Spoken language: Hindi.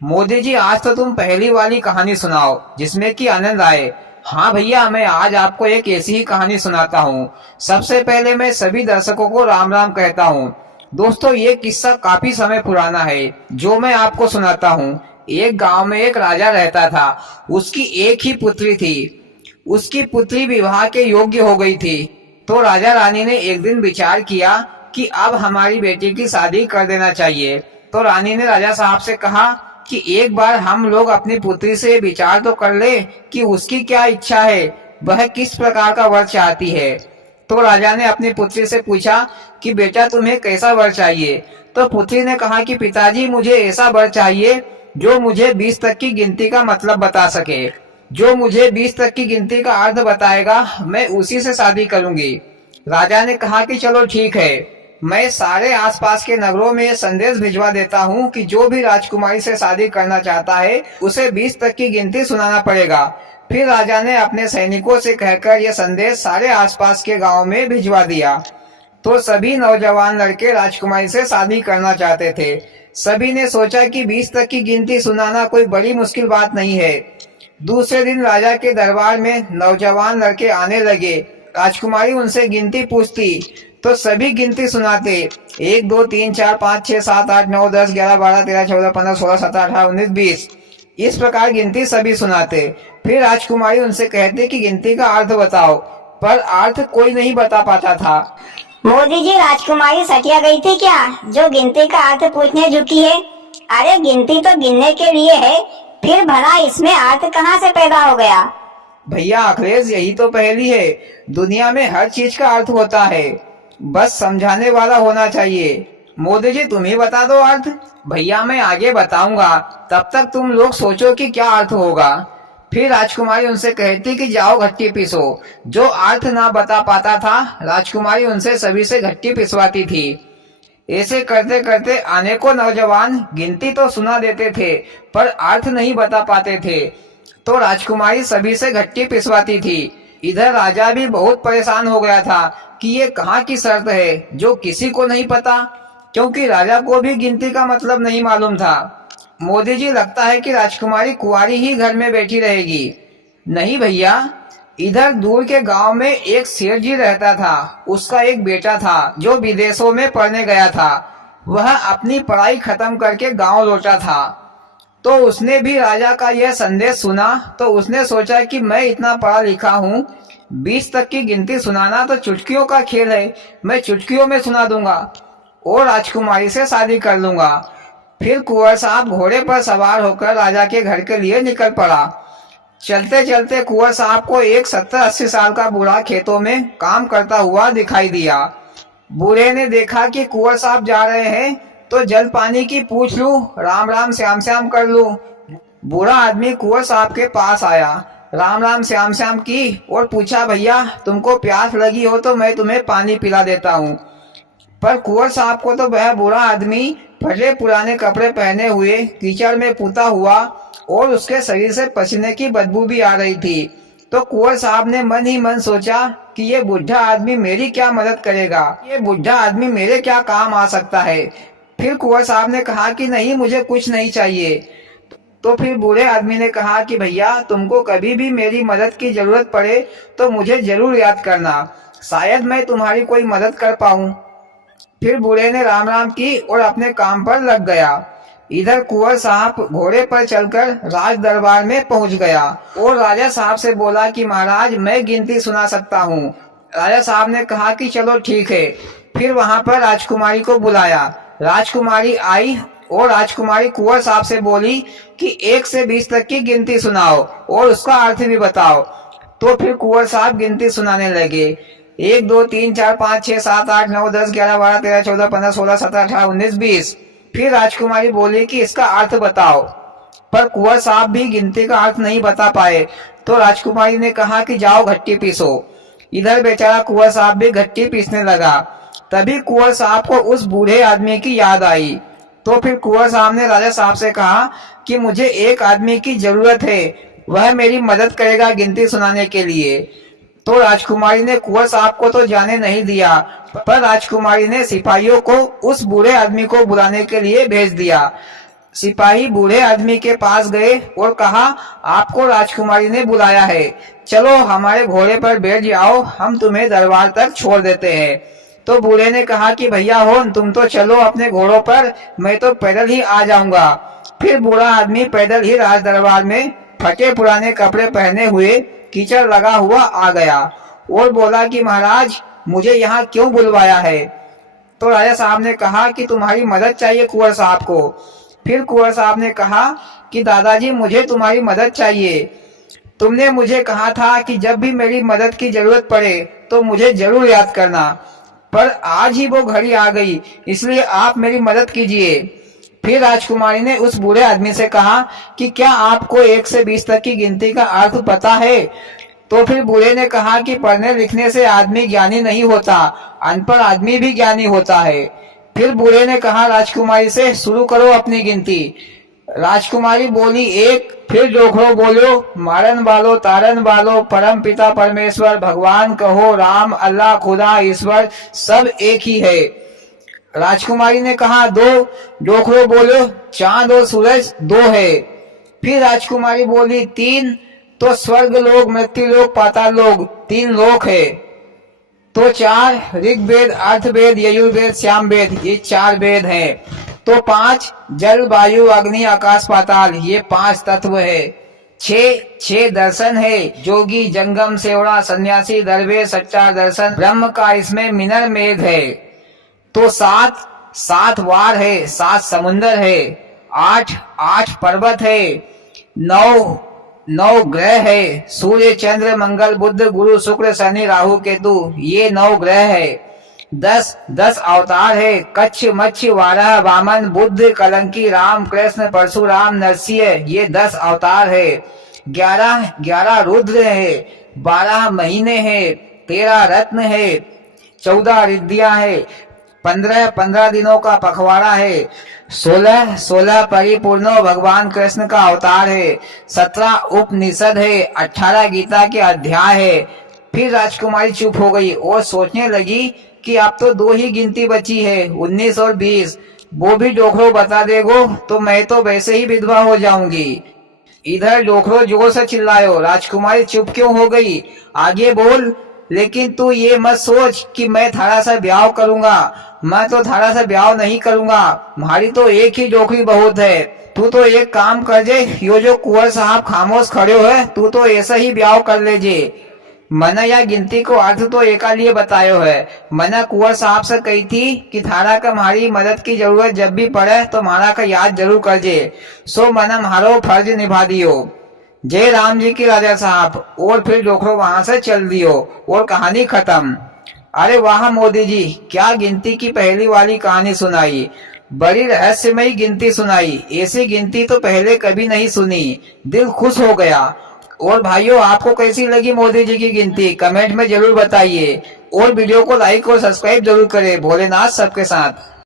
मोदी जी, आज तो तुम पहली वाली कहानी सुनाओ जिसमें कि आनंद आए। हाँ भैया, मैं आज आपको एक ऐसी ही कहानी सुनाता हूँ। सबसे पहले मैं सभी दर्शकों को राम राम कहता हूँ। दोस्तों, ये किस्सा काफी समय पुराना है जो मैं आपको सुनाता हूँ। एक गांव में एक राजा रहता था। उसकी एक ही पुत्री थी। उसकी पुत्री विवाह के योग्य हो गई थी। तो राजा रानी ने एक दिन विचार किया कि अब हमारी बेटी की शादी कर देना चाहिए। तो रानी ने राजा साहब से कहा कि एक बार हम लोग अपनी पुत्री से विचार तो कर ले कि उसकी क्या इच्छा है, वह किस प्रकार का वर चाहती है। तो राजा ने अपनी पुत्री से पूछा कि बेटा, तुम्हें कैसा वर चाहिए। तो पुत्री ने कहा कि पिताजी, मुझे ऐसा वर चाहिए जो मुझे 20 तक की गिनती का मतलब बता सके। जो मुझे 20 तक की गिनती का अर्थ बताएगा, मैं उसी से शादी करूंगी। राजा ने कहा कि चलो ठीक है, मैं सारे आसपास के नगरों में संदेश भिजवा देता हूँ कि जो भी राजकुमारी से शादी करना चाहता है उसे 20 तक की गिनती सुनाना पड़ेगा। फिर राजा ने अपने सैनिकों से कहकर यह संदेश सारे आसपास के गांव में भिजवा दिया। तो सभी नौजवान लड़के राजकुमारी से शादी करना चाहते थे। सभी ने सोचा कि 20 तक की गिनती सुनाना कोई बड़ी मुश्किल बात नहीं है। दूसरे दिन राजा के दरबार में नौजवान लड़के आने लगे। राजकुमारी उनसे गिनती पूछती तो सभी गिनती सुनाते। 1 2 3 4 5 6 7 8 9 10 11 12 13 14 15 16 17 18 19 20, इस प्रकार गिनती सभी सुनाते। फिर राजकुमारी उनसे कहते कि गिनती का अर्थ बताओ, पर अर्थ कोई नहीं बता पाता था। मोदी जी, राजकुमारी सटिया गई थी क्या जो गिनती का अर्थ पूछने झुकी है? अरे गिनती तो गिनने के लिए है, फिर भला इसमें अर्थ कहाँ से पैदा हो गया? भैया अखिलेश, यही तो पहेली है। दुनिया में हर चीज का अर्थ होता है, बस समझाने वाला होना चाहिए। मोदी जी, तुम ही बता दो अर्थ। भैया मैं आगे बताऊंगा, तब तक तुम लोग सोचो कि क्या अर्थ होगा। फिर राजकुमारी उनसे कहती कि जाओ घट्टी पीसो। जो अर्थ ना बता पाता था, राजकुमारी उनसे सभी से घट्टी पिसवाती थी। ऐसे करते करते अनेकों नौजवान गिनती तो सुना देते थे, पर अर्थ नहीं बता पाते थे। तो राजकुमारी सभी से घट्टी पिसवाती थी। इधर राजा भी बहुत परेशान हो गया था कि ये कहाँ की शर्त है जो किसी को नहीं पता, क्योंकि राजा को भी गिनती का मतलब नहीं मालूम था। मोदी जी, लगता है कि राजकुमारी कुंवारी ही घर में बैठी रहेगी। नहीं भैया, इधर दूर के गांव में एक सेठ जी रहता था। उसका एक बेटा था जो विदेशों में पढ़ने गया था। वह अपनी पढ़ाई खत्म करके गांव लौटा था। तो उसने भी राजा का यह संदेश सुना। तो उसने सोचा कि मैं इतना पढ़ा लिखा हूँ, 20 तक की गिनती सुनाना तो चुटकियों का खेल है, मैं चुटकियों में सुना दूंगा और राजकुमारी से शादी कर लूंगा। फिर कुंवर साहब घोड़े पर सवार होकर राजा के घर के लिए निकल पड़ा। चलते चलते कुंवर साहब को एक 70-80 साल का बूढ़ा खेतों में काम करता हुआ दिखाई दिया। बूढ़े ने देखा कि कुंवर साहब जा रहे हैं, तो जल पानी की पूछ लूं, राम राम श्याम श्याम कर लूं। बूढ़ा आदमी कुंवर साहब के पास आया, राम राम श्याम श्याम की और पूछा, भैया तुमको प्यास लगी हो तो मैं तुम्हें पानी पिला देता हूँ। पर कुंवर साहब को तो वह बूढ़ा आदमी फटे पुराने कपड़े पहने हुए, कीचड़ में पुता हुआ और उसके शरीर से पसीने की बदबू भी आ रही थी। तो कुंवर साहब ने मन ही मन सोचा कि ये बुढ़ा आदमी मेरी क्या मदद करेगा, ये बुढ़ा आदमी मेरे क्या काम आ सकता है। फिर कुंवर साहब ने कहा कि नहीं, मुझे कुछ नहीं चाहिए। तो फिर बूढ़े आदमी ने कहा कि भैया, तुमको कभी भी मेरी मदद की जरूरत पड़े तो मुझे जरूर याद करना, शायद मैं तुम्हारी कोई मदद कर पाऊं। फिर बूढ़े ने राम राम की और अपने काम पर लग गया। इधर कुंवर साहब घोड़े पर चलकर राज दरबार में पहुंच गया और राजा साहब से बोला कि महाराज, मैं गिनती सुना सकता हूँ। राजा साहब ने कहा कि चलो ठीक है। फिर वहां पर राजकुमारी को बुलाया। राजकुमारी आई और राजकुमारी कुंवर साहब से बोली कि 1 से 20 तक की गिनती सुनाओ और उसका अर्थ भी बताओ। तो फिर कुंवर साहब गिनती सुनाने लगे। 1 2 3 4 5 6 7 8 9 10 11 12 13 14 15 16 17 18 19 20। फिर राजकुमारी बोली कि इसका अर्थ बताओ, पर कुंवर साहब भी गिनती का अर्थ नहीं बता पाए। तो राजकुमारी ने कहा कि जाओ घट्टी पीसो। इधर बेचारा कुंवर साहब भी घट्टी पीसने लगा। तभी कुंवर साहब को उस बूढ़े आदमी की याद आई। तो फिर कुंवर साहब ने राजा साहब से कहा कि मुझे एक आदमी की जरूरत है, वह मेरी मदद करेगा गिनती सुनाने के लिए। तो राजकुमारी ने कुंवर साहब को तो जाने नहीं दिया, पर राजकुमारी ने सिपाहियों को उस बूढ़े आदमी को बुलाने के लिए भेज दिया। सिपाही बूढ़े आदमी के पास गए और कहा, आपको राजकुमारी ने बुलाया है, चलो हमारे घोड़े पर बैठ जाओ, हम तुम्हें दरबार तक छोड़ देते हैं। तो बूढ़े ने कहा कि भैया हो, तुम तो चलो अपने घोड़ों पर, मैं तो पैदल ही आ जाऊंगा। फिर बूढ़ा आदमी पैदल ही राज दरबार में फटे पुराने कपड़े पहने हुए कीचड़ लगा हुआ आ गया और बोला कि महाराज, मुझे यहाँ क्यों बुलवाया है? तो राजा साहब ने कहा कि तुम्हारी मदद चाहिए कुंवर साहब को। फिर कुंवर साहब ने कहा कि दादाजी, मुझे तुम्हारी मदद चाहिए। तुमने मुझे कहा था कि जब भी मेरी मदद की जरूरत पड़े तो मुझे जरूर याद करना, पर आज ही वो घड़ी आ गई, इसलिए आप मेरी मदद कीजिए। फिर राजकुमारी ने उस बूढ़े आदमी से कहा कि क्या आपको 1 से 20 तक की गिनती का अर्थ पता है? तो फिर बूढ़े ने कहा कि पढ़ने लिखने से आदमी ज्ञानी नहीं होता, अनपढ़ आदमी भी ज्ञानी होता है। फिर बूढ़े ने कहा राजकुमारी से, शुरू करो अपनी गिनती। राजकुमारी बोली 1। फिर जोखड़ो बोलो, मारन वालो तारन वालो, परम पिता परमेश्वर, भगवान कहो, राम, अल्लाह, खुदा, ईश्वर सब एक ही है। राजकुमारी ने कहा 2। जोखड़ो बोलो, चांद और सूरज 2 है। फिर राजकुमारी बोली 3। तो स्वर्ग लोक, मृत्यु लोक, पाताल लोक 3 लोक है। तो 4। ऋग्वेद, अर्थवेद, यजुर्वेद, सामवेद ये 4 वेद हैं। तो 5। जल, वायु, अग्नि, आकाश, पाताल ये 5 तत्व है। 6 दर्शन है, जोगी, जंगम, सेवड़ा, सन्यासी, दरवेश, सच्चा दर्शन, ब्रह्म का इसमें मिनर मेघ है। तो 7 वार है, 7 समुंदर है। 8 पर्वत है। 9 ग्रह है, सूर्य, चंद्र, मंगल, बुध, गुरु, शुक्र, शनि, राहु, केतु ये 9 ग्रह है। 10 अवतार है, कच्छ, मच्छ, वाराह, वामन, बुद्ध, कलंकी, राम, कृष्ण, परशुराम, नरसिंह ये 10 अवतार है। 11 रुद्र है, 12 महीने है, 13 रत्न है, 14 रिद्धियां है, 15 दिनों का पखवाड़ा है, 16 परिपूर्ण भगवान कृष्ण का अवतार है, 17 उपनिषद है, 18 गीता के अध्याय है। फिर राजकुमारी चुप हो गई और सोचने लगी कि अब तो 2 ही गिनती बची है, 19 और 20। वो भी डोखरो बता देगो तो मैं तो वैसे ही विधवा हो जाऊंगी। इधर डोखरो जोर से चिल्लायो, राजकुमारी चुप क्यों हो गई? आगे बोल। लेकिन तू ये मत सोच कि मैं थारा से ब्याह करूंगा, मैं तो थारा से ब्याह नहीं करूंगा, हमारी तो एक ही डोकरी बहुत है। तू तो एक काम कर जे, यो जो कुंवर साहब खामोश खड़े है, तू तो ऐसा ही ब्याह कर ले जे। मैंने यह गिनती को अर्थ तो एका लिए बतायो है। मैंने कुंवर साहब से कही थी कि थारा का हमारी मदद की जरूरत जब भी पड़े तो हमारा का याद जरूर कर जे। सो मैंने हमारो फर्ज निभा दियो। जय राम जी की राजा साहब। और फिर डोखरो वहां से चल दियो और कहानी खत्म। अरे वाह मोदी जी, क्या गिनती की पहली वाली कहानी सुनाई, बड़ी रहस्यमयी गिनती सुनाई। ऐसी गिनती तो पहले कभी नहीं सुनी, दिल खुश हो गया। और भाइयों, आपको कैसी लगी मोदी जी की गिनती कमेंट में जरूर बताइए और वीडियो को लाइक और सब्सक्राइब जरूर करें। भोलेनाथ सबके साथ।